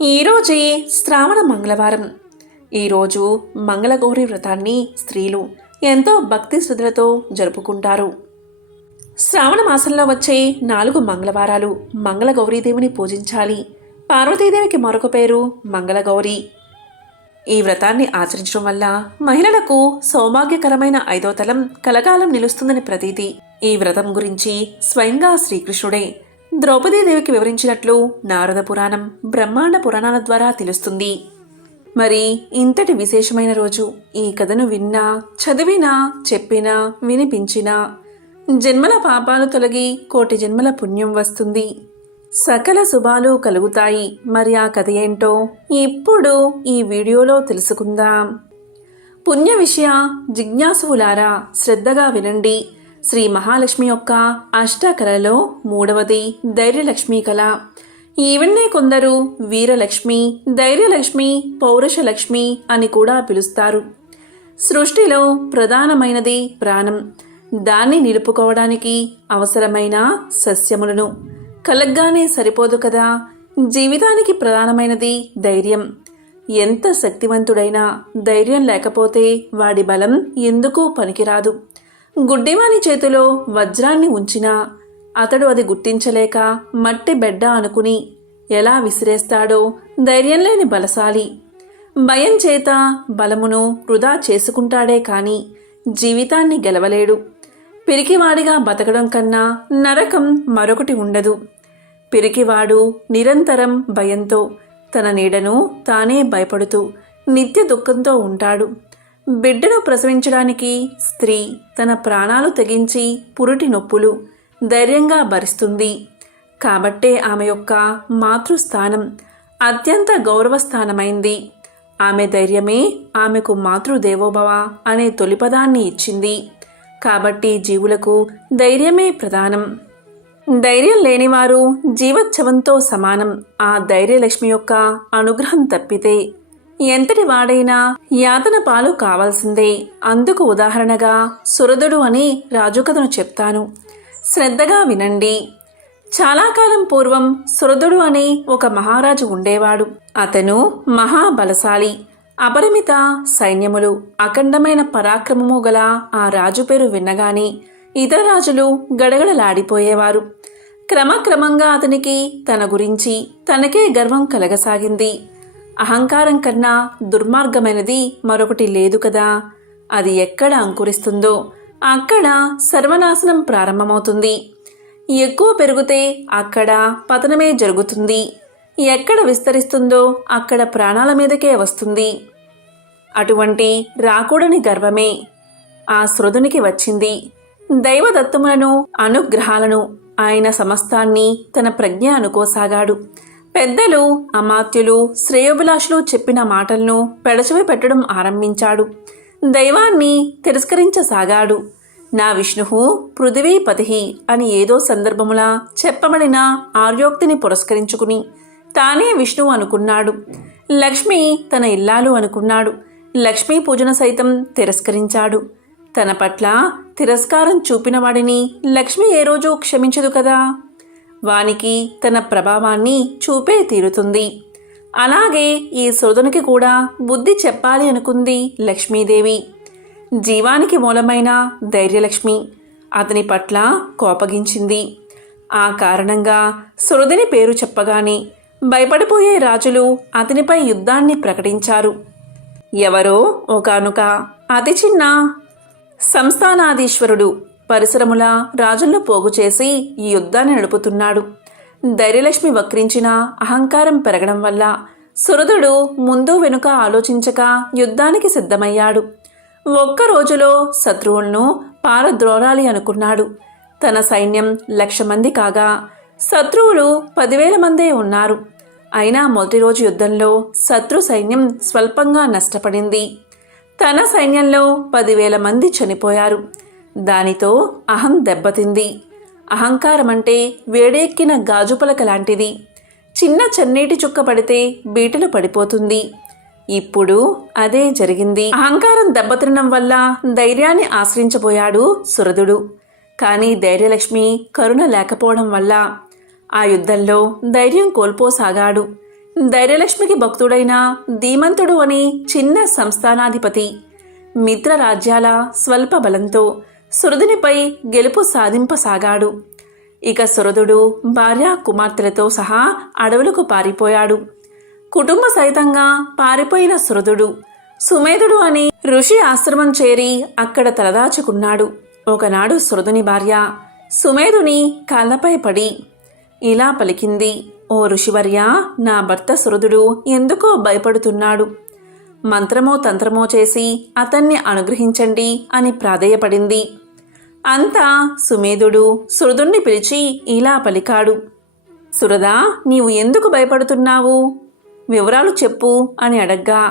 ఈరోజే శ్రావణ మంగళవారం. ఈరోజు మంగళగౌరి వ్రతాన్ని స్త్రీలు ఎంతో భక్తి శ్రద్ధలతో జరుపుకుంటారు. శ్రావణ మాసంలో వచ్చే 4 మంగళవారాలు మంగళగౌరీదేవిని పూజించాలి. పార్వతీదేవికి మరొక పేరు మంగళగౌరి. ఈ వ్రతాన్ని ఆచరించడం వల్ల మహిళలకు సౌభాగ్యకరమైన 5వ తలం కలకాలం నిలుస్తుందని ప్రతీతి. ఈ వ్రతం గురించి స్వయంగా శ్రీకృష్ణుడే ద్రౌపదీదేవికి వివరించినట్లు నారద పురాణం, బ్రహ్మాండ పురాణాల ద్వారా తెలుస్తుంది. మరి ఇంతటి విశేషమైన రోజు ఈ కథను విన్నా, చదివినా, చెప్పినా, వినిపించినా జన్మల పాపాలు తొలగి కోటి జన్మల పుణ్యం వస్తుంది, సకల శుభాలు కలుగుతాయి. మరి ఆ కథ ఏంటో ఇప్పుడు ఈ వీడియోలో తెలుసుకుందాం. పుణ్య విషయ జిజ్ఞాసువులారా శ్రద్ధగా వినండి. శ్రీ మహాలక్ష్మి యొక్క అష్టకళలో 3వది ధైర్యలక్ష్మి కళ. ఈవిడ్నే కొందరు వీరలక్ష్మి, ధైర్యలక్ష్మి, పౌరుషలక్ష్మి అని కూడా పిలుస్తారు. సృష్టిలో ప్రధానమైనది ప్రాణం. దాన్ని నిలుపుకోవడానికి అవసరమైన సస్యములను కలగ్గానే సరిపోదు కదా. జీవితానికి ప్రధానమైనది ధైర్యం. ఎంత శక్తివంతుడైనా ధైర్యం లేకపోతే వాడి బలం ఎందుకు పనికిరాదు. గుడ్డివాని చేతిలో వజ్రాన్ని ఉంచినా అతడు అది గుర్తించలేక మట్టి బెడ్డ అనుకుని ఎలా విసిరేస్తాడో ధైర్యం లేని బలశాలి. భయం చేత బలమును వృధా చేసుకుంటాడే కాని జీవితాన్ని గెలవలేడు. పిరికివాడిగా బతకడం కన్నా నరకం మరొకటి ఉండదు. పిరికివాడు నిరంతరం భయంతో తన నీడను తానే భయపడుతూ నిత్య దుఃఖంతో ఉంటాడు. బిడ్డను ప్రసవించడానికి స్త్రీ తన ప్రాణాలు తెగించి పురిటి నొప్పులు ధైర్యంగా భరిస్తుంది. కాబట్టే ఆమె యొక్క మాతృస్థానం అత్యంత గౌరవస్థానమైంది. ఆమె ధైర్యమే ఆమెకు మాతృదేవోభవ అనే తొలిపదాన్ని ఇచ్చింది. కాబట్టి జీవులకు ధైర్యమే ప్రధానం. ధైర్యం లేనివారు జీవచ్ఛవంతో సమానం. ఆ ధైర్యలక్ష్మి యొక్క అనుగ్రహం తప్పితే ఎంతటి వాడైనా యాతన పాలు కావాల్సిందే. అందుకు ఉదాహరణగా సురధుడు అని రాజు కథను చెప్తాను, శ్రద్ధగా వినండి. చాలా కాలం పూర్వం సురధుడు అని ఒక మహారాజు ఉండేవాడు. అతను మహాబలశాలి, అపరిమిత సైన్యములు, అఖండమైన పరాక్రమము గల ఆ రాజు పేరు విన్నగానే ఇతర రాజులు గడగడలాడిపోయేవారు. క్రమక్రమంగా అతనికి తన గురించి తనకే గర్వం కలగసాగింది. అహంకారం కన్నా దుర్మార్గమైనది మరొకటి లేదు కదా. అది ఎక్కడ అంకురిస్తుందో అక్కడ సర్వనాశనం ప్రారంభమవుతుంది. ఎక్కువ పెరిగితే అక్కడ పతనమే జరుగుతుంది. ఎక్కడ విస్తరిస్తుందో అక్కడ ప్రాణాల మీదకే వస్తుంది. అటువంటి రాకూడని గర్వమే ఆ సురధునికి వచ్చింది. దైవదత్తములను, అనుగ్రహాలను, ఆయన సమస్తాన్ని తన ప్రజ్ఞ అనుకోసాగాడు. పెద్దలు, అమాత్యులు, శ్రేయోభిలాషులు చెప్పిన మాటలను పెడచెవి పెట్టడం ఆరంభించాడు. దైవాన్ని తిరస్కరించసాగాడు. నా విష్ణువు పృథివీపతి అని ఏదో సందర్భములా చెప్పబడిన ఆర్యోక్తిని పురస్కరించుకుని తానే విష్ణువు అనుకున్నాడు. లక్ష్మి తన ఇల్లాలు అనుకున్నాడు. లక్ష్మీ పూజన సైతం తిరస్కరించాడు. తన పట్ల తిరస్కారం చూపిన వాడిని లక్ష్మి ఏ రోజు క్షమించదు కదా. వానికి తన ప్రభావాన్ని చూపే తీరుతుంది. అలాగే ఈ సురధునికి కూడా బుద్ధి చెప్పాలి అనుకుంది లక్ష్మీదేవి. జీవానికి మూలమైన ధైర్యలక్ష్మి అతని పట్ల కోపగించింది. ఆ కారణంగా సురధుని పేరు చెప్పగానే భయపడిపోయే రాజులు అతనిపై యుద్ధాన్ని ప్రకటించారు. ఎవరో ఒకానొక అతి చిన్న సంస్థానాధీశ్వరుడు పరిసరముల రాజులను పోగు చేసి ఈ యుద్ధాన్ని నడుపుతున్నాడు. ధైర్యలక్ష్మి వక్రించిన అహంకారం పెరగడం వల్ల సురధుడు ముందు వెనుక ఆలోచించక యుద్ధానికి సిద్ధమయ్యాడు. ఒక్క రోజులో శత్రువులను పారద్రోరాలి అనుకున్నాడు. తన సైన్యం 1,00,000 మంది కాగా శత్రువులు 10,000 మందే ఉన్నారు. అయినా మొదటి రోజు యుద్ధంలో శత్రు సైన్యం స్వల్పంగా నష్టపడింది. తన సైన్యంలో 10,000 మంది చనిపోయారు. దానితో అహం దెబ్బతింది. అహంకారమంటే వేడెక్కిన గాజుపలక లాంటిది. చిన్న చన్నీటి చుక్క పడితే బీటలు పడిపోతుంది. ఇప్పుడు అదే జరిగింది. అహంకారం దెబ్బతినడం వల్ల ధైర్యాన్ని ఆశ్రయించబోయాడు సురధుడు. కానీ ధైర్యలక్ష్మి కరుణ లేకపోవడం వల్ల ఆ యుద్ధంలో ధైర్యం కోల్పోసాగాడు. ధైర్యలక్ష్మికి భక్తుడైన ధీమంతుడు అని చిన్న సంస్థానాధిపతి. మిత్ర రాజ్యాల స్వల్ప బలంతో సురధునిపై గెలుపు సాధింపసాగాడు. ఇక సురధుడు భార్య కుమార్తెలతో సహా అడవులకు పారిపోయాడు. కుటుంబ సహితంగా పారిపోయిన సురధుడు సుమేధుడు అని ఋషి ఆశ్రమం చేరి అక్కడ తలదాచుకున్నాడు. ఒకనాడు సురధుని భార్య సుమేధుని కాళ్ళపై పడి ఇలా పలికింది: ఓ ఋషివర్య, నా భర్త సురధుడు ఎందుకో భయపడుతున్నాడు. మంత్రమో తంత్రమో చేసి అతన్ని అనుగ్రహించండి అని ప్రాధేయపడింది. అంతా సుమేధుడు సురధుణ్ణి పిలిచి ఇలా పలికాడు: సురదా, నీవు ఎందుకు భయపడుతున్నావు? వివరాలు చెప్పు అని అడగ్గా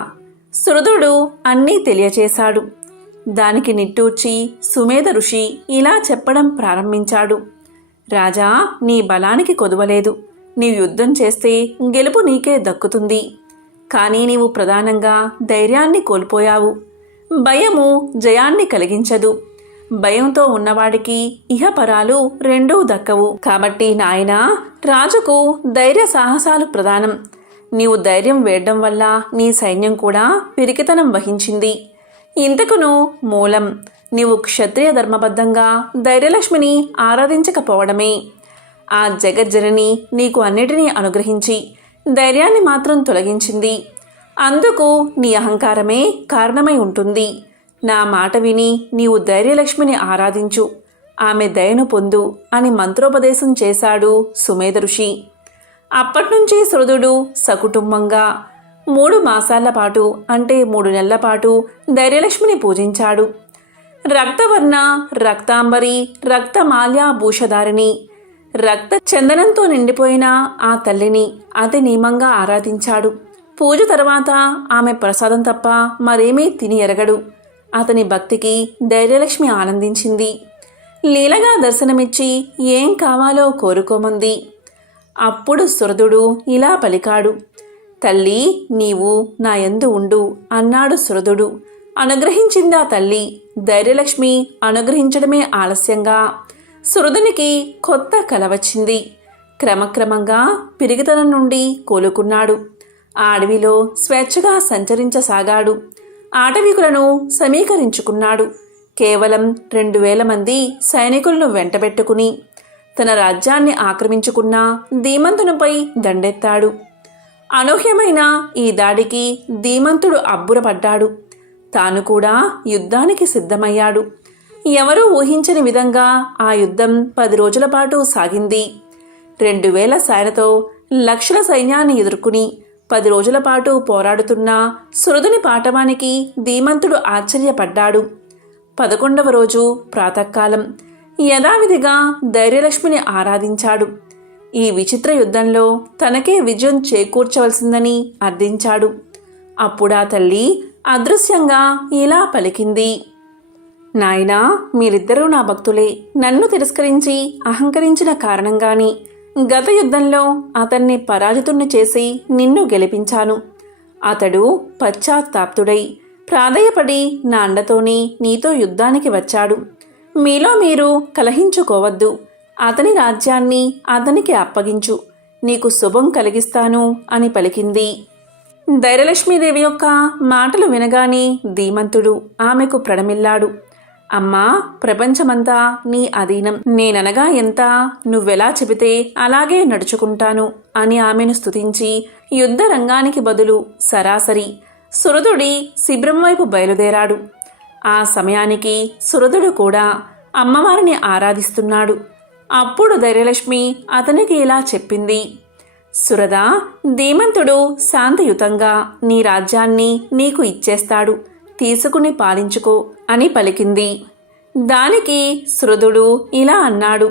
సురధుడు అన్నీ తెలియచేశాడు. దానికి నిట్టూర్చి సుమేధ ఋషి ఇలా చెప్పడం ప్రారంభించాడు: రాజా, నీ బలానికి కొదవలేదు. నీవు యుద్ధం చేస్తే గెలుపు నీకే దక్కుతుంది. కానీ నీవు ప్రధానంగా ధైర్యాన్ని కోల్పోయావు. భయము జయాన్ని కలిగించదు. భయంతో ఉన్నవాడికి ఇహపరాలు రెండూ దక్కవు. కాబట్టి నాయనా, రాజుకు ధైర్య సాహసాలు ప్రధానం. నీవు ధైర్యం వేయడం వల్ల నీ సైన్యం కూడా పిరికితనం వహించింది. ఇంతకును మూలం నీవు క్షత్రియ ధర్మబద్ధంగా ధైర్యలక్ష్మిని ఆరాధించకపోవడమే. ఆ జగజ్జనని నీకు అన్నిటినీ అనుగ్రహించి ధైర్యాన్ని మాత్రం తొలగించింది. అందుకు నీ అహంకారమే కారణమై ఉంటుంది. నా మాట విని నీవు ధైర్యలక్ష్మిని ఆరాధించు, ఆమె దయను పొందు అని మంత్రోపదేశం చేశాడు సుమేధ ఋషి. అప్పట్నుంచి సురధుడు సకుటుంబంగా 3 మాసాల పాటు, అంటే 3 నెలల పాటు ధైర్యలక్ష్మిని పూజించాడు. రక్తవర్ణ, రక్తాంబరి, రక్తమాల్య భూషధారిణి, రక్త చందనంతో నిండిపోయిన ఆ తల్లిని అతి నియమంగా ఆరాధించాడు. పూజ తర్వాత ఆమె ప్రసాదం తప్ప మరేమీ తిని ఎరగడు. అతని భక్తికి ధైర్యలక్ష్మి ఆనందించింది. లీలగా దర్శనమిచ్చి ఏం కావాలో కోరుకోమంది. అప్పుడు సురధుడు ఇలా పలికాడు: తల్లి, నీవు నా యందు ఉండు అన్నాడు సురధుడు. అనుగ్రహించిందా తల్లి. ధైర్యలక్ష్మి అనుగ్రహించడమే ఆలస్యంగా సురధునికి కొత్త కల వచ్చింది. క్రమక్రమంగా పిరిగితనం నుండి కోలుకున్నాడు. ఆ అడవిలో స్వేచ్ఛగా సంచరించసాగాడు. ఆటవికులను సమీకరించుకున్నాడు. కేవలం 2000 మంది సైనికులను వెంటబెట్టుకుని తన రాజ్యాన్ని ఆక్రమించుకున్న ధీమంతునిపై దండెత్తాడు. అనూహ్యమైన ఈ దాడికి ధీమంతుడు అబ్బురపడ్డాడు. తాను కూడా యుద్ధానికి సిద్ధమయ్యాడు. ఎవరూ ఊహించని విధంగా ఆ యుద్ధం 10 రోజుల పాటు సాగింది. 2000 సేనతో లక్షల సైన్యాన్ని ఎదుర్కొని 10 రోజుల పాటు పోరాడుతున్న సురధుని పాటవానికి ధీమంతుడు ఆశ్చర్యపడ్డాడు. 11వ రోజు ప్రాతకాలం యథావిధిగా ధైర్యలక్ష్మిని ఆరాధించాడు. ఈ విచిత్ర యుద్ధంలో తనకే విజయం చేకూర్చవలసిందని అర్థించాడు. అప్పుడా తల్లి అదృశ్యంగా ఇలా పలికింది: నాయనా, మీరిద్దరూ నా భక్తులే. నన్ను తిరస్కరించి అహంకరించిన కారణంగాని గత యుద్ధంలో అతన్ని పరాజితుణ్ణి చేసి నిన్ను గెలిపించాను. అతడు పశ్చాత్తాప్తుడై ప్రాధేయపడి నా అండతోనే నీతో యుద్ధానికి వచ్చాడు. మీలో మీరు కలహించుకోవద్దు. అతని రాజ్యాన్ని అతనికి అప్పగించు. నీకు శుభం కలిగిస్తాను అని పలికింది. ధైర్యలక్ష్మీదేవి యొక్క మాటలు వినగానే ధీమంతుడు ఆమెకు ప్రణమిల్లాడు. అమ్మా, ప్రపంచమంతా నీ అధీనం. నేననగా ఎంత, నువ్వెలా చెబితే అలాగే నడుచుకుంటాను అని ఆమెను స్తుతించి యుద్ధ రంగానికి బదులు సరాసరి సురధుడి శిబిరం వైపు బయలుదేరాడు. ఆ సమయానికి సురధుడు కూడా అమ్మవారిని ఆరాధిస్తున్నాడు. అప్పుడు ధైర్యలక్ష్మి అతనికి ఇలా చెప్పింది: సురదా, ధీమంతుడు శాంతియుతంగా నీ రాజ్యాన్ని నీకు ఇచ్చేస్తాడు. తీసుకుని పాలించుకో అని పలికింది. దానికి సురధుడు ఇలా అన్నాడు: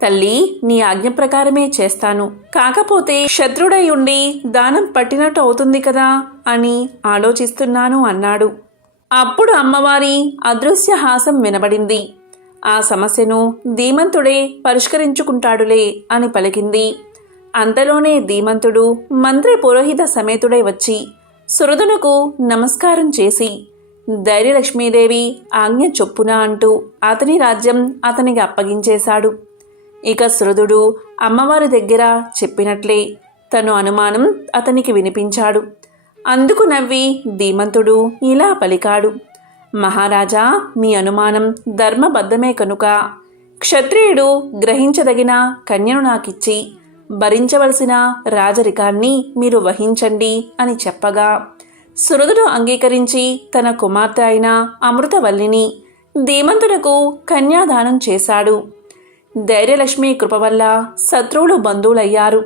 తల్లి, నీ ఆజ్ఞ ప్రకారమే చేస్తాను. కాకపోతే శత్రుడై ఉండి దానం పట్టినట్టు అవుతుంది కదా అని ఆలోచిస్తున్నాను అన్నాడు. అప్పుడు అమ్మవారి అదృశ్యహాసం వినబడింది. ఆ సమస్యను ధీమంతుడే పరిష్కరించుకుంటాడులే అని పలికింది. అంతలోనే ధీమంతుడు మంత్రి పురోహిత సమేతుడై వచ్చి సురధునకు నమస్కారం చేసి ధైర్యలక్ష్మీదేవి ఆజ్ఞ చొప్పున అంటూ అతని రాజ్యం అతనికి అప్పగించేశాడు. ఇక సురధుడు అమ్మవారి దగ్గర చెప్పినట్లే తను అనుమానం అతనికి వినిపించాడు. అందుకు నవ్వి ధీమంతుడు ఇలా పలికాడు: మహారాజా, మీ అనుమానం ధర్మబద్ధమే కనుక క్షత్రియుడు గ్రహించదగిన కన్యను నాకిచ్చి భరించవలసిన రాజరికాన్ని మీరు వహించండి అని చెప్పగా సురదుడు అంగీకరించి తన కుమార్తె అయిన అమృతవల్లిని ధీమంతునకు కన్యాదానం చేశాడు. ధైర్యలక్ష్మి కృప వల్ల శత్రువులు బంధువులయ్యారు.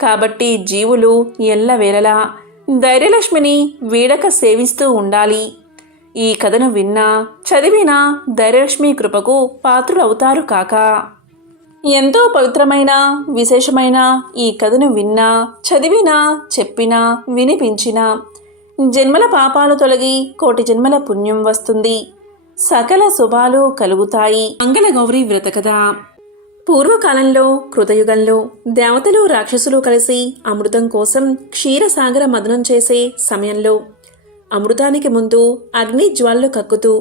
కాబట్టి జీవులు ఎల్లవేళలా ధైర్యలక్ష్మిని వీడక సేవిస్తూ ఉండాలి. ఈ కథను విన్నా చదివినా ధైర్యలక్ష్మి కృపకు పాత్రులవుతారు కాక. ఎంతో పవిత్రమైన విశేషమైన ఈ కథను విన్నా చదివినా చెప్పినా వినిపించినా జన్మల పాపాలు తొలగి కోటి జన్మల పుణ్యం వస్తుంది, సకల శుభాలు కలుగుతాయి. మంగళగౌరి వ్రత కథ. పూర్వకాలంలో కృతయుగంలో దేవతలు రాక్షసులు కలిసి అమృతం కోసం క్షీరసాగర మదనం చేసే సమయంలో అమృతానికి ముందు అగ్ని జ్వాలలు కక్కుతూ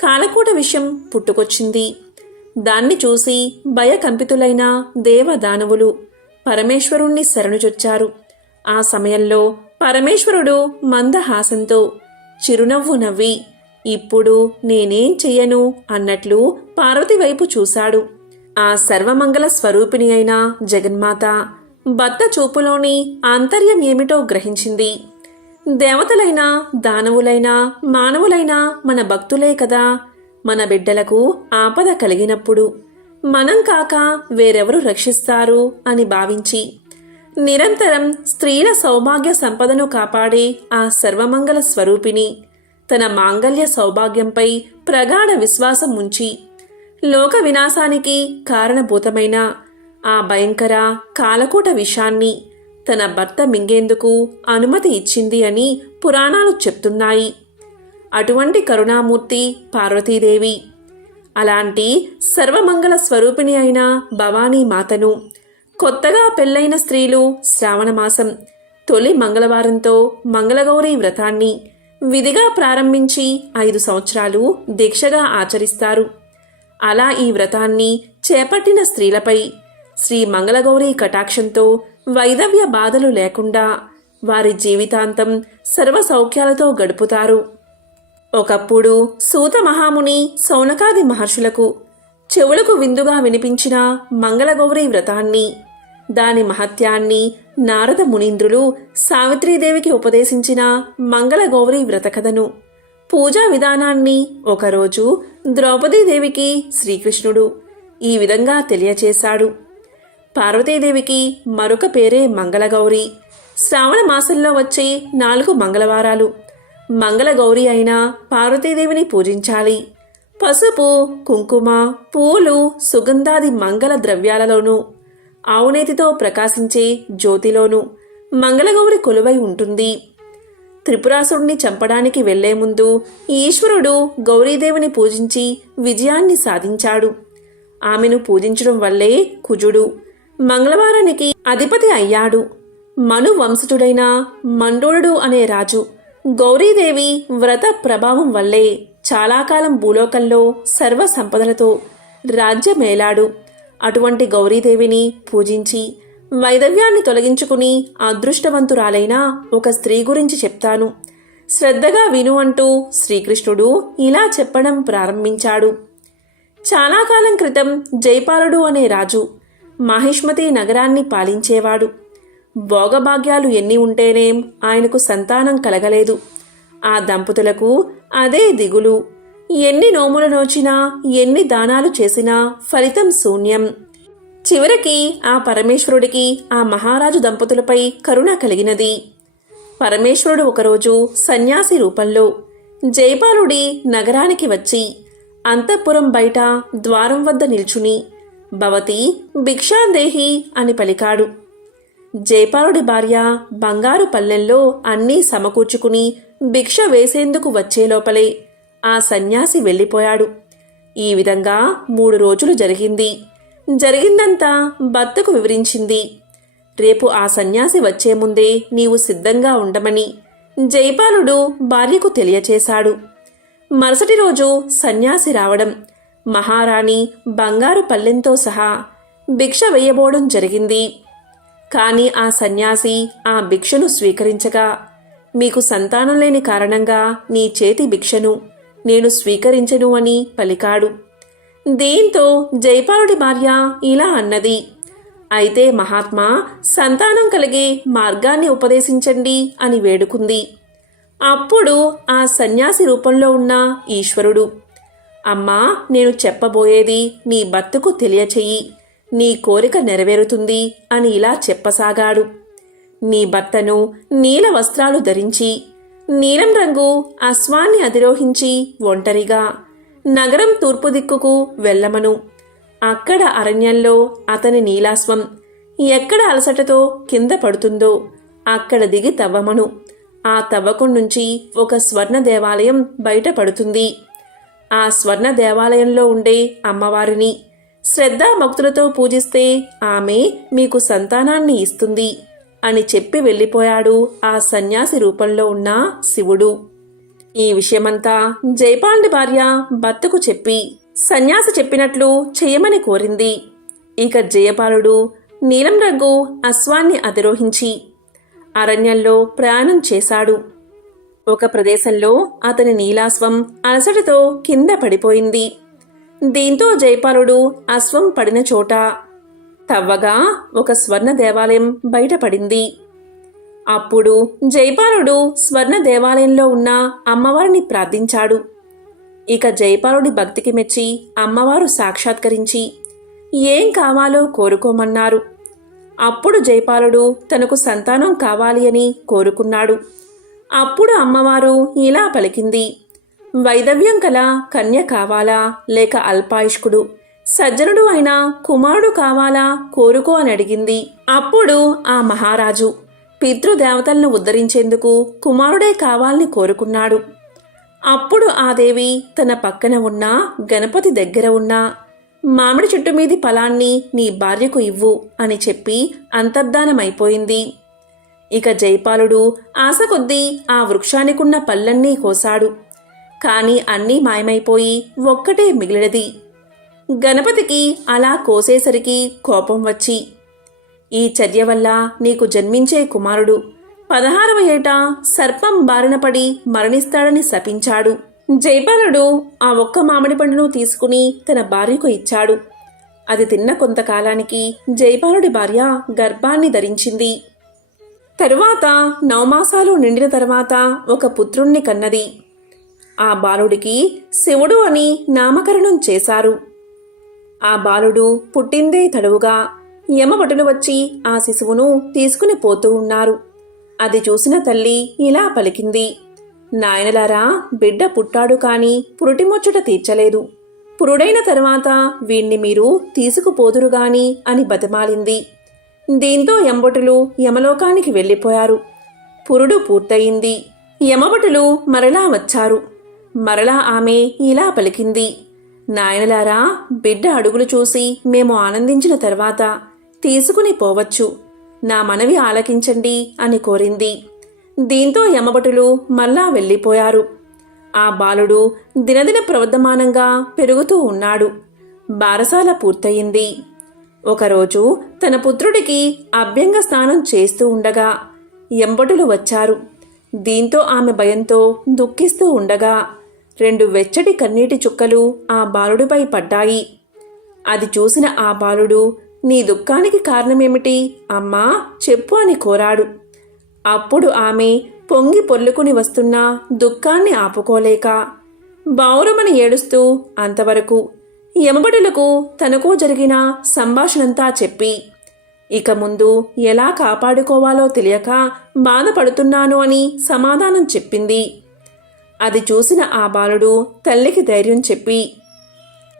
కాలకూట విషయం పుట్టుకొచ్చింది. దాన్ని చూసి భయకంపితులైన దేవదానవులు పరమేశ్వరుణ్ణి శరణుజొచ్చారు. ఆ సమయంలో పరమేశ్వరుడు మందహాసంతో చిరునవ్వు నవ్వి ఇప్పుడు నేనేం చెయ్యను అన్నట్లు పార్వతి వైపు చూశాడు. ఆ సర్వమంగళ స్వరూపిణి అయిన జగన్మాత భర్త చూపులోని ఆంతర్యం ఏమిటో గ్రహించింది. దేవతలైనా దానవులైనా మానవులైనా మన భక్తులే కదా. మన బిడ్డలకు ఆపద కలిగినప్పుడు మనం కాక వేరెవరు రక్షిస్తారు అని భావించి నిరంతరం స్త్రీల సౌభాగ్య సంపదను కాపాడే ఆ సర్వమంగళ స్వరూపిణి తన మాంగళ్య సౌభాగ్యంపై ప్రగాఢ విశ్వాసం ఉంచి లోక వినాశానికి కారణభూతమైన ఆ భయంకర కాలకూట విషాన్ని తన భర్త మింగేందుకు అనుమతి ఇచ్చింది అని పురాణాలు చెప్తున్నాయి. అటువంటి కరుణామూర్తి పార్వతీదేవి. అలాంటి సర్వమంగళ స్వరూపిణి అయిన భవానీ మాతను కొత్తగా పెళ్లైన స్త్రీలు శ్రావణమాసం తొలి మంగళవారంతో మంగళగౌరీ వ్రతాన్ని విధిగా ప్రారంభించి 5 సంవత్సరాలు దీక్షగా ఆచరిస్తారు. అలా ఈ వ్రతాన్ని చేపట్టిన స్త్రీలపై శ్రీ మంగళగౌరీ కటాక్షంతో వైధవ్య బాధలు లేకుండా వారి జీవితాంతం సర్వసౌఖ్యాలతో గడుపుతారు. ఒకప్పుడు సూత మహాముని సౌనకాది మహర్షులకు చెవులకు విందుగా వినిపించిన మంగళగౌరీ వ్రతాన్ని, దాని మహత్యాన్ని నారద మునీంద్రులు సావిత్రీదేవికి ఉపదేశించిన మంగళగౌరీ వ్రతకథను, పూజా విధానాన్ని ఒకరోజు ద్రౌపదీదేవికి శ్రీకృష్ణుడు ఈ విధంగా తెలియచేశాడు. పార్వతీదేవికి మరొక పేరే మంగళగౌరి. శ్రావణ మాసంలో వచ్చే 4 మంగళవారాలు మంగళగౌరి అయిన పార్వతీదేవిని పూజించాలి. పసుపు, కుంకుమ, పూలు, సుగంధాది మంగళ ద్రవ్యాలలోనూ ఆవునేతితో ప్రకాశించే జ్యోతిలోనూ మంగళగౌరి కొలువై ఉంటుంది. త్రిపురాసురుణ్ణి చంపడానికి వెళ్లే ముందు ఈశ్వరుడు గౌరీదేవిని పూజించి విజయాన్ని సాధించాడు. ఆమెను పూజించడం వల్లే కుజుడు మంగళవారానికి అధిపతి అయ్యాడు. మను వంశజుడైన మండోడు అనే రాజు గౌరీదేవి వ్రత ప్రభావం వల్లే చాలా కాలం భూలోకంలో సర్వ సంపదలతో రాజ్యమేలాడు. అటువంటి గౌరీదేవిని పూజించి వైధవ్యాన్ని తొలగించుకుని అదృష్టవంతురాలైన ఒక స్త్రీ గురించి చెప్తాను, శ్రద్ధగా విను అంటూ శ్రీకృష్ణుడు ఇలా చెప్పడం ప్రారంభించాడు. చాలా కాలం క్రితం జైపాలుడు అనే రాజు మాహిష్మతి నగరాన్ని పాలించేవాడు. భోగభాగ్యాలు ఎన్ని ఉంటేనేం ఆయనకు సంతానం కలగలేదు. ఆ దంపతులకు అదే దిగులు. ఎన్ని నోములు నోచినా ఎన్ని దానాలు చేసినా ఫలితం శూన్యం. చివరికి ఆ పరమేశ్వరుడికి ఆ మహారాజు దంపతులపై కరుణ కలిగినది. పరమేశ్వరుడు ఒకరోజు సన్యాసి రూపంలో జైపాలుడి నగరానికి వచ్చి అంతఃపురం బయట ద్వారం వద్ద నిల్చుని భవతి భిక్షాందేహి అని పలికాడు. జైపాలుడి భార్య బంగారు పల్లెంలో అన్నీ సమకూర్చుకుని భిక్ష వేసేందుకు వచ్చేలోపలే ఆ సన్యాసి వెళ్ళిపోయాడు. ఈ విధంగా 3 రోజులు జరిగింది. జరిగిందంతా భర్తకు వివరించింది. రేపు ఆ సన్యాసి వచ్చే ముందే నీవు సిద్ధంగా ఉండమని జైపాలుడు భార్యకు తెలియచేశాడు. మరుసటి రోజు సన్యాసి రావడం, మహారాణి బంగారు పల్లెంతో సహా భిక్ష వేయబోవడం జరిగింది. కాని ఆ సన్యాసి ఆ భిక్షను స్వీకరించగా, మీకు సంతానం లేని కారణంగా నీ చేతి భిక్షను నేను స్వీకరించను అని పలికాడు. దీంతో జైపాలుడి భార్య ఇలా అన్నది, అయితే మహాత్మా, సంతానం కలిగే మార్గాన్ని ఉపదేశించండి అని వేడుకుంది. అప్పుడు ఆ సన్యాసి రూపంలో ఉన్న ఈశ్వరుడు, అమ్మా, నేను చెప్పబోయేది నీ భర్తకు తెలియచెయ్యి, నీ కోరిక నెరవేరుతుంది అని ఇలా చెప్పసాగాడు. నీ భర్తను నీల వస్త్రాలు ధరించి, నీలం రంగు అశ్వాన్ని అధిరోహించి ఒంటరిగా నగరం తూర్పు దిక్కుకు వెళ్ళమను. అక్కడ అరణ్యంలో అతని నీలాశ్వం ఎక్కడ అలసటతో కింద పడుతుందో అక్కడ దిగి తవ్వమను. ఆ తవ్వకం నుంచి ఒక స్వర్ణ దేవాలయం బయటపడుతుంది. ఆ స్వర్ణ దేవాలయంలో ఉండే అమ్మవారిని శ్రద్ధాభక్తులతో పూజిస్తే ఆమె మీకు సంతానాన్ని ఇస్తుంది అని చెప్పి వెళ్ళిపోయాడు ఆ సన్యాసి రూపంలో ఉన్న శివుడు. ఈ విషయమంతా జైపాలుడి భార్య భర్తకు చెప్పి సన్యాసి చెప్పినట్లు చెయ్యమని కోరింది. ఇక జయపాలుడు నీలం రంగు అశ్వాన్ని అధిరోహించి అరణ్యంలో ప్రయాణం చేశాడు. ఒక ప్రదేశంలో అతని నీలాశ్వం అలసటతో కింద పడిపోయింది. దీంతో జైపాలుడు అశ్వం పడిన చోట తవ్వగా ఒక స్వర్ణ దేవాలయం బయటపడింది. అప్పుడు జైపాలుడు స్వర్ణ దేవాలయంలో ఉన్న అమ్మవారిని ప్రార్థించాడు. ఇక జైపాలుడి భక్తికి మెచ్చి అమ్మవారు సాక్షాత్కరించి ఏం కావాలో కోరుకోమన్నారు. అప్పుడు జైపాలుడు తనకు సంతానం కావాలి అని కోరుకున్నాడు. అప్పుడు అమ్మవారు ఇలా పలికింది, వైదవ్యం కల కన్య కావాలా, లేక అల్పాయుష్కుడు సజ్జనుడు అయిన కుమారుడు కావాలా కోరుకో అని అడిగింది. అప్పుడు ఆ మహారాజు పితృదేవతలను ఉద్ధరించేందుకు కుమారుడే కావాలని కోరుకున్నాడు. అప్పుడు ఆ దేవి తన పక్కన ఉన్న గణపతి దగ్గర ఉన్న మామిడి చెట్టు మీది ఫలాన్ని నీ భార్యకు ఇవ్వు అని చెప్పి అంతర్ధానమైపోయింది. ఇక జైపాలుడు ఆశ కొద్దీ ఆ వృక్షానికున్న పళ్ళన్నీ కోసాడు. కాని అన్నీ మాయమైపోయి ఒక్కటే మిగిలినది. గణపతికి అలా కోసేసరికి కోపం వచ్చి, ఈ చర్య వల్ల నీకు జన్మించే కుమారుడు 16వ ఏట సర్పం బారిన పడి మరణిస్తాడని శపించాడు. జైపాలుడు ఆ ఒక్క మామిడి పండును తీసుకుని తన భార్యకు ఇచ్చాడు. అది తిన్న కొంతకాలానికి జైపాలుడి భార్య గర్భాన్ని ధరించింది. తరువాత 9 మాసాలు నిండిన తర్వాత ఒక పుత్రుణ్ణి కన్నది. ఆ బాలుడికి శివుడు అని నామకరణం చేశారు. ఆ బాలుడు పుట్టిందే తడువుగా యమభటులు వచ్చి ఆ శిశువును తీసుకుని పోతూ ఉన్నారు. అది చూసిన తల్లి ఇలా పలికింది, నాయనలారా, బిడ్డ పుట్టాడు కాని పురుటిముచ్చట తీర్చలేదు. పురుడైన తర్వాత వీణ్ణి మీరు తీసుకుపోదురుగాని అని బతిమాలింది. దీంతో యమభటులు యమలోకానికి వెళ్ళిపోయారు. పురుడు పూర్తయింది. యమభటులు మరలా వచ్చారు. మరలా ఆమె ఇలా పలికింది, నాయనలారా, బిడ్డ అడుగులు చూసి మేము ఆనందించిన తర్వాత తీసుకుని పోవచ్చు. నా మనవి ఆలకించండి అని కోరింది. దీంతో యమభటులు మళ్ళా వెళ్ళిపోయారు. ఆ బాలుడు దినదిన ప్రవర్ధమానంగా పెరుగుతూ ఉన్నాడు. బారసాల పూర్తయింది. ఒకరోజు తన పుత్రుడికి అభ్యంగ స్నానం చేస్తూ ఉండగా యమభటులు వచ్చారు. దీంతో ఆమె భయంతో దుఃఖిస్తూ ఉండగా 2 వెచ్చటి కన్నీటి చుక్కలు ఆ బాలుడిపై పడ్డాయి. అది చూసిన ఆ బాలుడు, నీ దుఃఖానికి కారణమేమిటి అమ్మా, చెప్పు అని కోరాడు. అప్పుడు ఆమె పొంగి పొర్లుకుని వస్తున్న దుఃఖాన్ని ఆపుకోలేక బావురమని ఏడుస్తూ అంతవరకు యమభటులకు తనకు జరిగిన సంభాషణంతా చెప్పి, ఇక ముందు ఎలా కాపాడుకోవాలో తెలియక బాధపడుతున్నాను అని సమాధానం చెప్పింది. అది చూసిన ఆ బాలుడు తల్లికి ధైర్యం చెప్పి,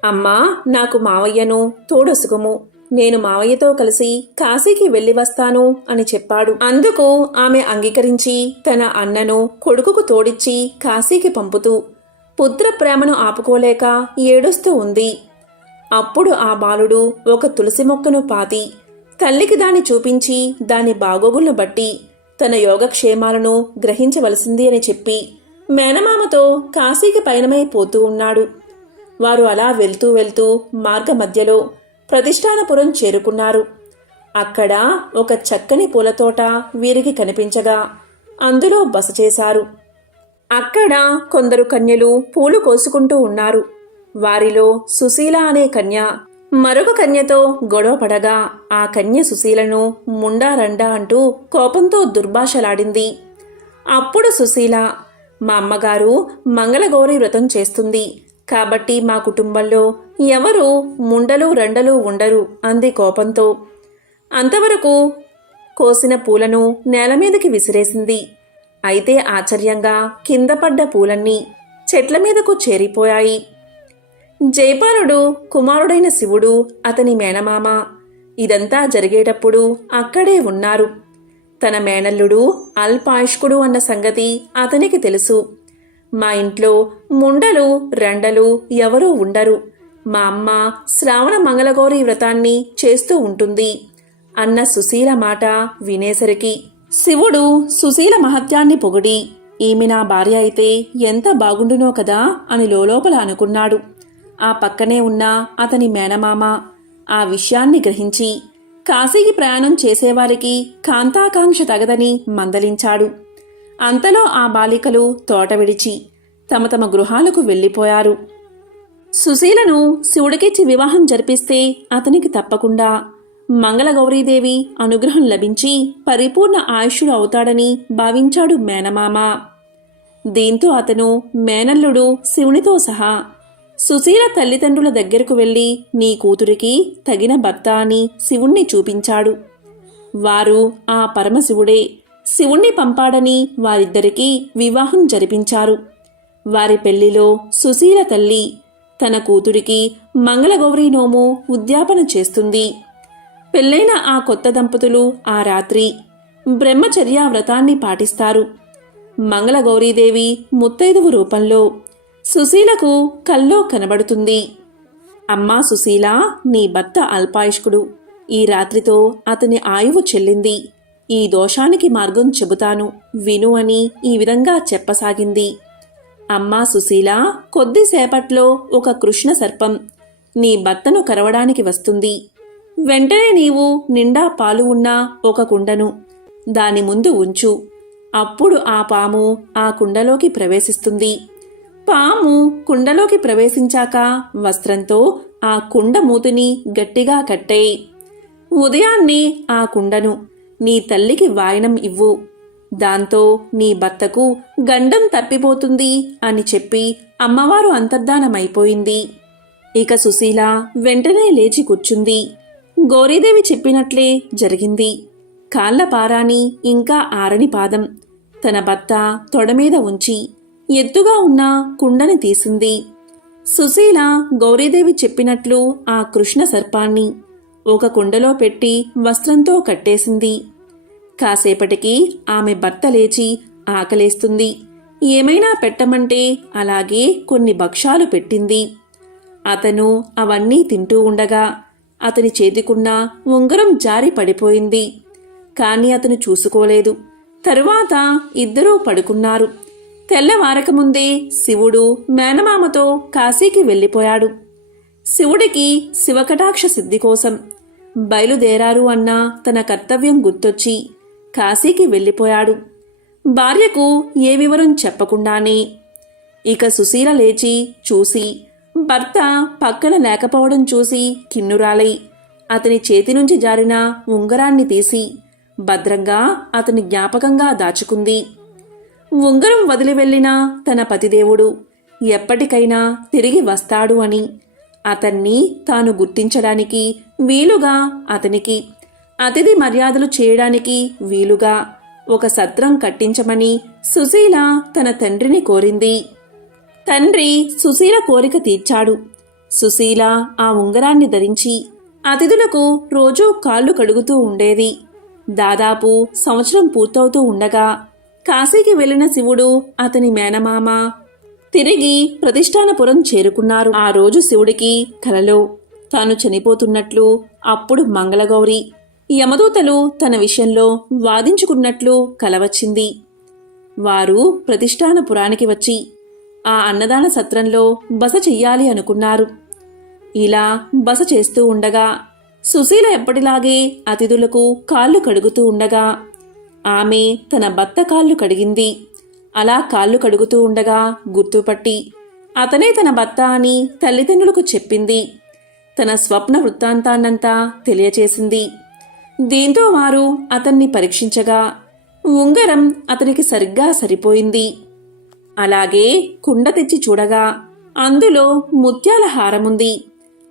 అమ్మా, నాకు మావయ్యను తోడొసుగుము, నేను మావయ్యతో కలిసి కాశీకి వెళ్ళి వస్తాను అని చెప్పాడు. అందుకు ఆమె అంగీకరించి తన అన్నను కొడుకుకు తోడిచ్చి కాశీకి పంపుతూ పుత్ర ప్రేమను ఆపుకోలేక ఏడుస్తూ ఉంది. అప్పుడు ఆ బాలుడు ఒక తులసి మొక్కను పాతి తల్లికి దాన్ని చూపించి దాని బాగోగులను బట్టి తన యోగక్షేమాలను గ్రహించవలసింది అని చెప్పి మేనమామతో కాశీకి పయనమైపోతూ ఉన్నాడు. వారు అలా వెళ్తూ వెళ్తూ మార్గ మధ్యలో ప్రతిష్టానపురం చేరుకున్నారు. అక్కడ ఒక చక్కని పూలతోట వీరికి కనిపించగా అందులో బస చేశారు. అక్కడ కొందరు కన్యలు పూలు కోసుకుంటూ ఉన్నారు. వారిలో సుశీల అనే కన్య మరొక కన్యతో గొడవపడగా ఆ కన్య సుశీలను ముండా రండా అంటూ కోపంతో దుర్భాషలాడింది. అప్పుడు సుశీల, మా అమ్మగారు మంగళగౌరి వ్రతం చేస్తుంది కాబట్టి మా కుటుంబంలో ఎవరు ముండలు రండలు ఉండరు అంది కోపంతో. అంతవరకు కోసిన పూలను నేలమీదకి విసిరేసింది. అయితే ఆశ్చర్యంగా కింద పడ్డ పూలన్నీ చెట్ల మీదకు చేరిపోయాయి. జైపాలుడు కుమారుడైన శివుడు, అతని మేనమామ ఇదంతా జరిగేటప్పుడు అక్కడే ఉన్నారు. తన మేనల్లుడు అల్పాయుష్కుడు అన్న సంగతి అతనికి తెలుసు. మా ఇంట్లో ముండలు రండలు ఎవరూ ఉండరు. మా అమ్మ శ్రావణ మంగళగౌరి వ్రతాన్ని చేస్తూ ఉంటుంది అన్న సుశీల మాట వినేసరికి శివుడు సుశీల మహత్యాన్ని పొగిడి, ఈమె నా భార్య అయితే ఎంత బాగుండునో కదా అని లోలోపల అనుకున్నాడు. ఆ పక్కనే ఉన్న అతని మేనమామ ఆ విషయాన్ని గ్రహించి కాశీకి ప్రయాణం చేసేవారికి కాంతాకాంక్ష తగదని మందలించాడు. అంతలో ఆ బాలికలు తోట విడిచి తమ తమ గృహాలకు వెళ్ళిపోయారు. సుశీలను శివుడికిచ్చి వివాహం జరిపిస్తే అతనికి తప్పకుండా మంగళగౌరీదేవి అనుగ్రహం లభించి పరిపూర్ణ ఆయుష్యుడు అవుతాడని భావించాడు మేనమామ. దీంతో అతను మేనల్లుడు శివునితో సహా సుశీల తల్లిదండ్రుల దగ్గరకు వెళ్ళి నీ కూతురికి తగిన భర్త అని శివుణ్ణి చూపించాడు. వారు ఆ పరమశివుడే శివుణ్ణి పంపాడని వారిద్దరికీ వివాహం జరిపించారు. వారి పెళ్లిలో సుశీల తల్లి తన కూతురికి మంగళగౌరీ నోము ఉద్యాపన చేస్తుంది. పెళ్లైన ఆ కొత్త దంపతులు ఆ రాత్రి బ్రహ్మచర్య వ్రతాన్ని పాటిస్తారు. మంగళగౌరీదేవి ముత్తైదువు రూపంలో సుశీలకు కల్లో కనబడుతుంది. అమ్మా సుశీల, నీ భర్త అల్పాయుష్కుడు. ఈ రాత్రితో అతని ఆయువు చెల్లింది. ఈ దోషానికి మార్గం చెబుతాను విను అని ఈ విధంగా చెప్పసాగింది. అమ్మా సుశీల, కొద్దిసేపట్లో ఒక కృష్ణ సర్పం నీ భర్తను కరవడానికి వస్తుంది. వెంటనే నీవు నిండా పాలు ఉన్న ఒక కుండను దాని ముందు ఉంచు. అప్పుడు ఆ పాము ఆ కుండలోకి ప్రవేశిస్తుంది. పాము కుండలోకి ప్రవేశించాక వస్త్రంతో ఆ కుండ మూతిని గట్టిగా కట్టేయి. ఉదయాన్నే ఆ కుండను నీ తల్లికి వాయనం ఇవ్వు. దాంతో నీ భర్తకు గండం తప్పిపోతుంది అని చెప్పి అమ్మవారు అంతర్ధానమైపోయింది. ఇక సుశీల వెంటనే లేచి కూర్చుంది. గౌరీదేవి చెప్పినట్లే జరిగింది. కాళ్ల పారాని ఇంకా ఆరని పాదం తన భర్త తొడమీద ఉంచి ఎత్తుగా ఉన్న కుండని తీసింది. సుశీల గౌరీదేవి చెప్పినట్లు ఆ కృష్ణ సర్పాన్ని ఒక కుండలో పెట్టి వస్త్రంతో కట్టేసింది. కాసేపటికి ఆమె భర్త లేచి ఆకలేస్తుంది, ఏమైనా పెట్టమంటే అలాగే కొన్ని భక్ష్యాలు పెట్టింది. అతను అవన్నీ తింటూ ఉండగా అతని చేతికున్న ఉంగరం జారి పడిపోయింది. కాని అతను చూసుకోలేదు. తరువాత ఇద్దరూ పడుకున్నారు. తెల్లవారకముందే శివుడు మేనమామతో కాశీకి వెళ్ళిపోయాడు. శివుడికి శివకటాక్ష సిద్ధి కోసం బయలుదేరారు అన్న తన కర్తవ్యం గుర్తొచ్చి కాశీకి వెళ్ళిపోయాడు. భార్యకు ఏ వివరం చెప్పకుండానే. ఇక సుశీల లేచి చూసి భర్త పక్కన లేకపోవడం చూసి కిన్నురాలై అతని చేతి నుంచి జారిన ఉంగరాన్ని తీసి భద్రంగా అతని జ్ఞాపకంగా దాచుకుంది. ఉంగరం వదిలి వెళ్లిన తన పతిదేవుడు ఎప్పటికైనా తిరిగి వస్తాడు అని అతన్ని తాను గుర్తించడానికి వీలుగా అతనికి అతిథి మర్యాదలు చేయడానికి వీలుగా ఒక సత్రం కట్టించమని సుశీల తన తండ్రిని కోరింది. తండ్రి సుశీల కోరిక తీర్చాడు. సుశీల ఆ ఉంగరాన్ని ధరించి అతిథులకు రోజూ కాళ్ళు కడుగుతూ ఉండేది. దాదాపు సంవత్సరం పూర్తవుతూ ఉండగా కాశీకి వెళ్లిన శివుడు అతని మేనమామ తిరిగి ప్రతిష్టానపురం చేరుకున్నారు. ఆ రోజు శివుడికి కలలో తాను చనిపోతున్నట్లు, అప్పుడు మంగళగౌరి యమదూతలు తన విషయంలో వాదించుకున్నట్లు కలవచ్చింది. వారు ప్రతిష్టానపురానికి వచ్చి ఆ అన్నదాన సత్రంలో బస చెయ్యాలి అనుకున్నారు. ఇలా బస చేస్తూ ఉండగా సుశీల ఎప్పటిలాగే అతిథులకు కాళ్ళు కడుగుతూ ఉండగా ఆమె తన భర్త కాళ్ళు కడిగింది. అలా కాళ్ళు కడుగుతూ ఉండగా గుర్తుపట్టి అతనే తన భర్త అని తల్లిదండ్రులకు చెప్పింది. తన స్వప్న వృత్తాంతాన్నంతా తెలియచేసింది. దీంతో వారు అతన్ని పరీక్షించగా ఉంగరం అతనికి సరిగ్గా సరిపోయింది. అలాగే కుండ తెచ్చి చూడగా అందులో ముత్యాల హారముంది.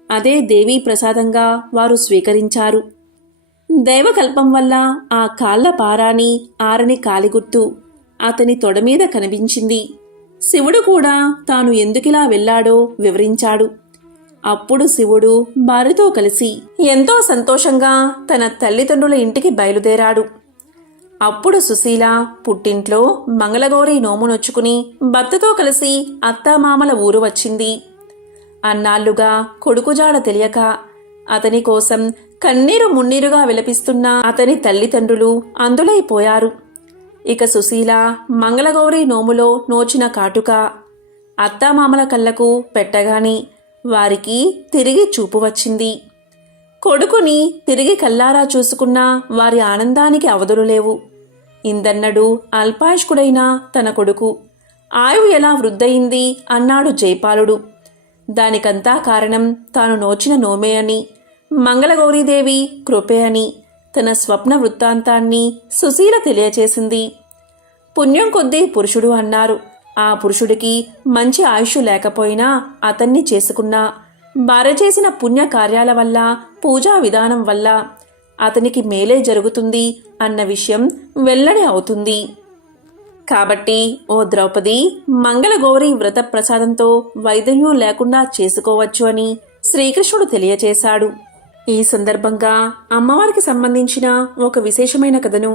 అదే దేవీ ప్రసాదంగా వారు స్వీకరించారు. దైవకల్పం వల్ల ఆ కాళ్ల పారాని ఆరని కాలిగుర్తు అతని తొడమీద కనిపించింది. శివుడు కూడా తాను ఎందుకిలా వెళ్లాడో వివరించాడు. అప్పుడు శివుడు భార్యతో కలిసి ఎంతో సంతోషంగా తన తల్లిదండ్రుల ఇంటికి బయలుదేరాడు. అప్పుడు సుశీల పుట్టింట్లో మంగళగౌరి నోమునొచ్చుకుని భర్తతో కలిసి అత్తామామల ఊరు వచ్చింది. అన్నాళ్లుగా కొడుకుజాడ తెలియక అతని కోసం కన్నీరు మున్నీరుగా విలపిస్తున్న అతని తల్లిదండ్రులు అందులైపోయారు. ఇక సుశీల మంగళగౌరి నోములో నోచిన కాటుక అత్తామామల కళ్ళకు పెట్టగాని వారికి తిరిగి చూపు వచ్చింది. కొడుకుని తిరిగి కల్లారా చూసుకున్న వారి ఆనందానికి అవధులు లేవు. ఇందన్నడు అల్పాయుష్కుడైన తన కొడుకు ఆయువు ఎలా వృద్ధయింది అన్నాడు జైపాలుడు. దానికంతా కారణం తాను నోచిన నోమే అని, మంగళగౌరీదేవి కృపే అని తన స్వప్న వృత్తాంతాన్ని సుశీల తెలియచేసింది. పుణ్యం కొద్దీ పురుషుడు అన్నారు. ఆ పురుషుడికి మంచి ఆయుష్ లేకపోయినా అతన్ని చేసుకున్నా భార్య చేసిన పుణ్య కార్యాల వల్ల, పూజా విధానం వల్ల అతనికి మేలే జరుగుతుంది అన్న విషయం వెల్లడి అవుతుంది. కాబట్టి ఓ ద్రౌపది, మంగళగౌరి వ్రత ప్రసాదంతో వైదవ్యం లేకుండా చేసుకోవచ్చు అని శ్రీకృష్ణుడు తెలియచేశాడు. ఈ సందర్భంగా అమ్మవారికి సంబంధించిన ఒక విశేషమైన కథను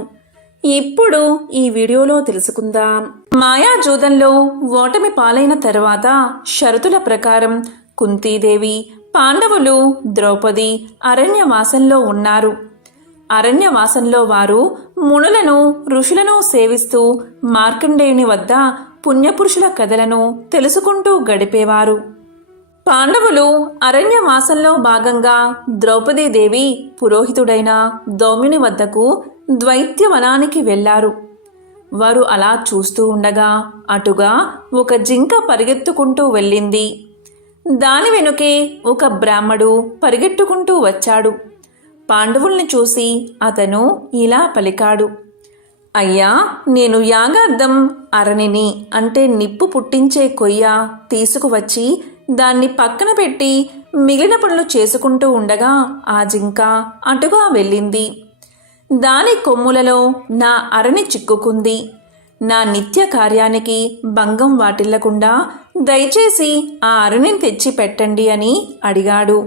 ఇప్పుడు ఈ వీడియోలో తెలుసుకుందాం. మాయాజూదంలో ఓటమి పాలైన తరువాత షరతుల ప్రకారం కుంతీదేవి, పాండవులు, ద్రౌపది అరణ్యవాసంలో ఉన్నారు. అరణ్యవాసంలో వారు మునులను, ఋషులను సేవిస్తూ మార్కండేయుని వద్ద పుణ్యపురుషుల కథలను తెలుసుకుంటూ గడిపేవారు. పాండవులు అరణ్యవాసంలో భాగంగా ద్రౌపదీదేవి పురోహితుడైన దౌమ్యుని వద్దకు ద్వైత్యవనానికి వెళ్లారు. వారు అలా చూస్తూ ఉండగా అటుగా ఒక జింక పరిగెత్తుకుంటూ వెళ్ళింది. దాని వెనుకే ఒక బ్రాహ్మడు పరిగెట్టుకుంటూ వచ్చాడు. పాండవుల్ని చూసి అతను ఇలా పలికాడు, అయ్యా, నేను యాగార్థం అరణిని అంటే నిప్పు పుట్టించే కొయ్య తీసుకువచ్చి దాన్ని పక్కన పెట్టి మిగిలిన పనులు చేసుకుంటూ ఉండగా ఆ జింక అటుగా వెళ్ళింది. దాని కొమ్ములలో నా అరణి చిక్కుకుంది. నా నిత్య కార్యానికి భంగం వాటిల్లకుండా దయచేసి ఆ అరణిని తెచ్చి పెట్టండి అని అడిగాడు.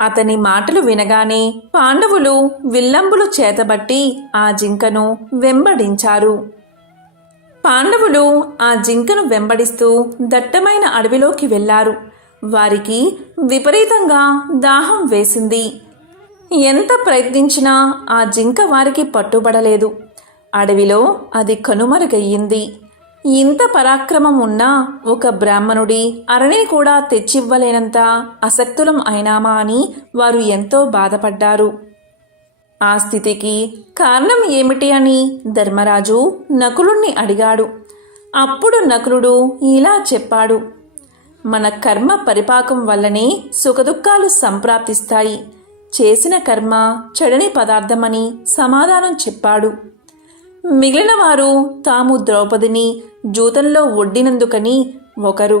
అతని మాటలు వినగానే పాండవులు విల్లంబులు చేతబట్టి ఆ జింకను వెంబడించారు. పాండవులు ఆ జింకను వెంబడిస్తూ దట్టమైన అడవిలోకి వెళ్లారు. వారికి విపరీతంగా దాహం వేసింది. ఎంత ప్రయత్నించినా ఆ జింక వారికి పట్టుబడలేదు. అడవిలో అది కనుమరుగయ్యింది. ఇంత పరాక్రమం ఉన్నా ఒక బ్రాహ్మణుడి అరణి కూడా తెచ్చివ్వలేనంత అసక్తులం అయినామా అని వారు ఎంతో బాధపడ్డారు. ఆ స్థితికి కారణం ఏమిటి అని ధర్మరాజు నకులుణ్ణి అడిగాడు. అప్పుడు నకులుడు ఇలా చెప్పాడు, మన కర్మ పరిపాకం వల్లనే సుఖదుఖాలు సంప్రాప్తిస్తాయి. చేసిన కర్మ చెడని పదార్థమని సమాధానం చెప్పాడు. మిగిలిన వారు తాము ద్రౌపదిని జూతంలో ఒడ్డినందుకని ఒకరు,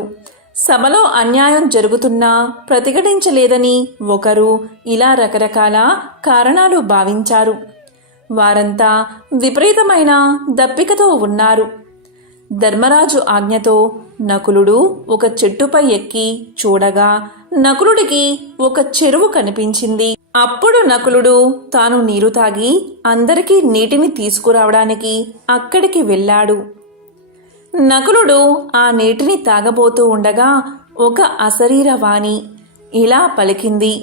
సభలో అన్యాయం జరుగుతున్నా ప్రతిఘటించలేదని ఒకరు, ఇలా రకరకాల కారణాలు భావించారు. వారంతా విపరీతమైన దప్పికతో ఉన్నారు. ధర్మరాజు ఆజ్ఞతో నకులుడు ఒక చెట్టుపై ఎక్కి చూడగా నకులుడికి ఒక చెరువు కనిపించింది. అప్పుడు నకులుడు తాను నీరు తాగి అందరికీ నీటిని తీసుకురావడానికి అక్కడికి వెళ్ళాడు. నకులుడు ఆ నీటిని తాగబోతూ ఉండగా ఒక అశరీరవాణి ఇలా పలికింది,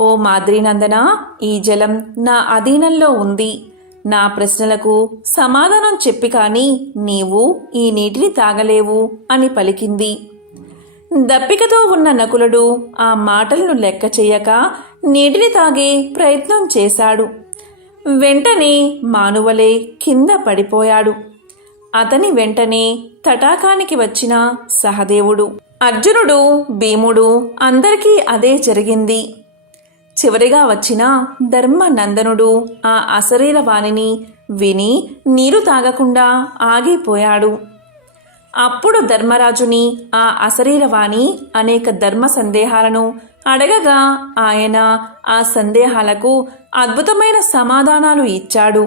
ఓ మాద్రీనందన, ఈ జలం నా అధీనంలో ఉంది. నా ప్రశ్నలకు సమాధానం చెప్పి కానీ నీవు ఈ నీటిని తాగలేవు అని పలికింది. దప్పికతో ఉన్న నకులుడు ఆ మాటలను లెక్క చెయ్యక నీటిని తాగే ప్రయత్నం చేశాడు. వెంటనే మానువలే కింద పడిపోయాడు. అతని వెంటనే తటాకానికి వచ్చిన సహదేవుడు, అర్జునుడు, భీముడు అందరికీ అదే జరిగింది. చివరిగా వచ్చిన ధర్మనందనుడు ఆ అశరీర వాణిని విని నీరు తాగకుండా ఆగిపోయాడు. అప్పుడు ధర్మరాజుని ఆ అశరీరవాణి అనేక ధర్మ సందేహాలను అడగగా ఆయన ఆ సందేహాలకు అద్భుతమైన సమాధానాలు ఇచ్చాడు.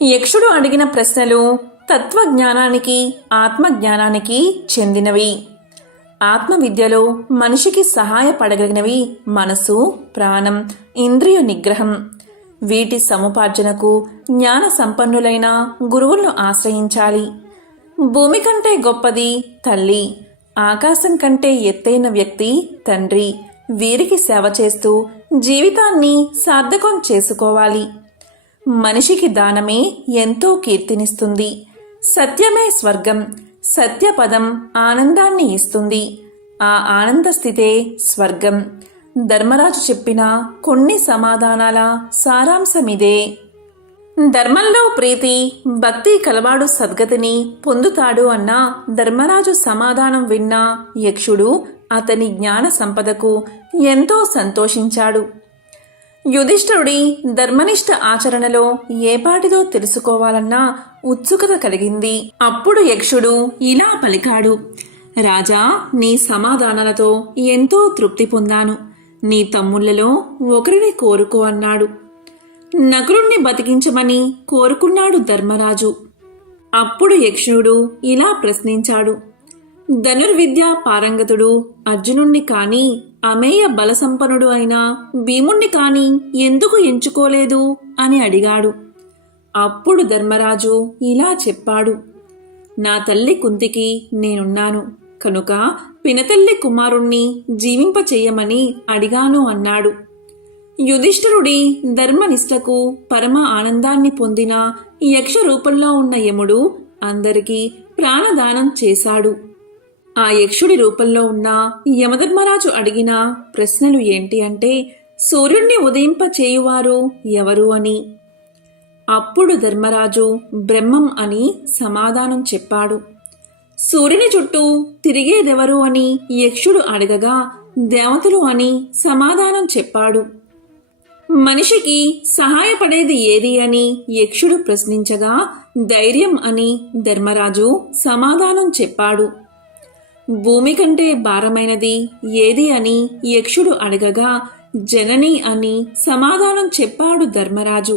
యక్షుడు అడిగిన ప్రశ్నలు తత్వజ్ఞానానికి, ఆత్మజ్ఞానానికి చెందినవి. ఆత్మవిద్యలో మనిషికి సహాయపడగలిగినవి మనసు, ప్రాణం, ఇంద్రియ నిగ్రహం. వీటి సముపార్జనకు జ్ఞాన సంపన్నులైన గురువులను ఆశ్రయించాలి. భూమి కంటే గొప్పది తల్లి, ఆకాశం కంటే ఎత్తైన వ్యక్తి తండ్రి. వీరికి సేవ చేస్తూ జీవితాన్ని సార్థకం చేసుకోవాలి. మనిషికి దానమే ఎంతో కీర్తినిస్తుంది. సత్యమే స్వర్గం. సత్యపదం ఆనందాన్ని ఇస్తుంది. ఆ ఆనంద స్థితే స్వర్గం. ధర్మరాజు చెప్పిన కొన్ని సమాధానాల సారాంశమిదే. ధర్మంలో ప్రీతి, భక్తి కలవాడు సద్గతిని పొందుతాడు అన్న ధర్మరాజు సమాధానం విన్న యక్షుడు అతని జ్ఞాన సంపదకు ఎంతో సంతోషించాడు. యుధిష్ఠిరుడి ధర్మనిష్ట ఆచరణలో ఏపాటిదో తెలుసుకోవాలన్న ఉత్సుకత కలిగింది. అప్పుడు యక్షుడు ఇలా పలికాడు, రాజా, నీ సమాధానాలతో ఎంతో తృప్తి పొందాను. నీ తమ్ముళ్లలో ఒకరిని కోరుకో అన్నాడు. నకులుణ్ణి బతికించమని కోరుకున్నాడు ధర్మరాజు. అప్పుడు యక్షుడు ఇలా ప్రశ్నించాడు, ధనుర్విద్య పారంగతుడు అర్జునుణ్ణి కాని, అమేయ బలసంపన్నుడు అయిన భీముణ్ణి కాని ఎందుకు ఎంచుకోలేదు అని అడిగాడు. అప్పుడు ధర్మరాజు ఇలా చెప్పాడు, నా తల్లి కుంతికి నేనున్నాను కనుక పినతల్లి కుమారుణ్ణి జీవింపచెయ్యమని అడిగాను అన్నాడు. యుధిష్ఠిరుడి ధర్మనిష్టకు పరమ ఆనందాన్ని పొందిన యక్ష రూపంలో ఉన్న యముడు అందరికీ ప్రాణదానం చేశాడు. ఆ యక్షుడి రూపంలో ఉన్న యమధర్మరాజు అడిగిన ప్రశ్నలు ఏంటి అంటే, సూర్యుణ్ణి ఉదయింప చేయువారు ఎవరు అని. అప్పుడు ధర్మరాజు బ్రహ్మం అని సమాధానం చెప్పాడు. సూర్యుని చుట్టూ తిరిగేదెవరు అని యక్షుడు అడగగా దేవతలు అని సమాధానం చెప్పాడు. మనిషికి సహాయపడేది ఏది అని యక్షుడు ప్రశ్నించగా ధైర్యం అని ధర్మరాజు సమాధానం చెప్పాడు. భూమి కంటే భారమైనది ఏది అని యక్షుడు అడగగా జనని అని సమాధానం చెప్పాడు ధర్మరాజు.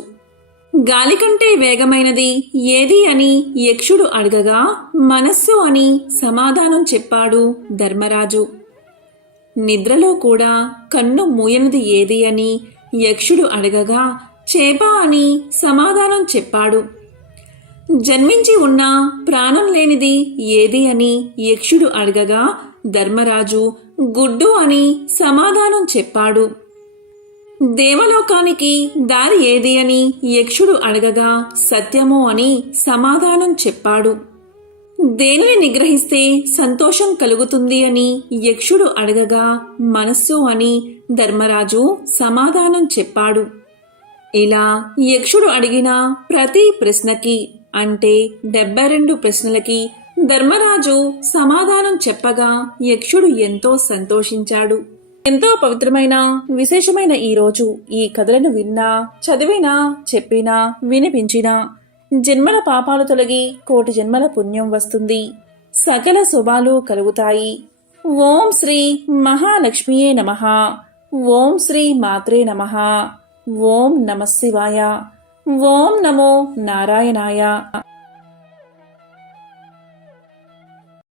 గాలి కంటే వేగమైనది ఏది అని యక్షుడు అడగగా మనస్సు అని సమాధానం చెప్పాడు ధర్మరాజు. నిద్రలో కూడా కన్ను మూయనిది ఏది అని యక్షుడు అడగగా చేప అని సమాధానం చెప్పాడు. జన్మించి ఉన్న ప్రాణం లేనిది ఏది అని యక్షుడు అడగగా ధర్మరాజు గుడ్డు అని సమాధానం చెప్పాడు. దేవలోకానికి దారి ఏది అని యక్షుడు అడగగా సత్యము అని సమాధానం చెప్పాడు. దేనిని నిగ్రహిస్తే సంతోషం కలుగుతుంది అని యక్షుడు అడగగా మనస్సు అని ధర్మరాజు సమాధానం చెప్పాడు. ఇలా యక్షుడు అడిగిన ప్రతి ప్రశ్నకి అంటే 72 ప్రశ్నలకి ధర్మరాజు సమాధానం చెప్పగా యక్షుడు ఎంతో సంతోషించాడు. ఎంతో పవిత్రమైన విశేషమైన ఈరోజు ఈ కథలను విన్నా, చదివినా, చెప్పినా, వినిపించినా జన్మల పాపాలు తొలగి కోటి జన్మల పుణ్యం వస్తుంది. సకల శుభాలు కలుగుతాయి. ఓం శ్రీ మహాలక్ష్మియే నమః. ఓం శ్రీ మాత్రే నమః. ఓం నమః శివాయ. ఓం నమో నారాయణాయ.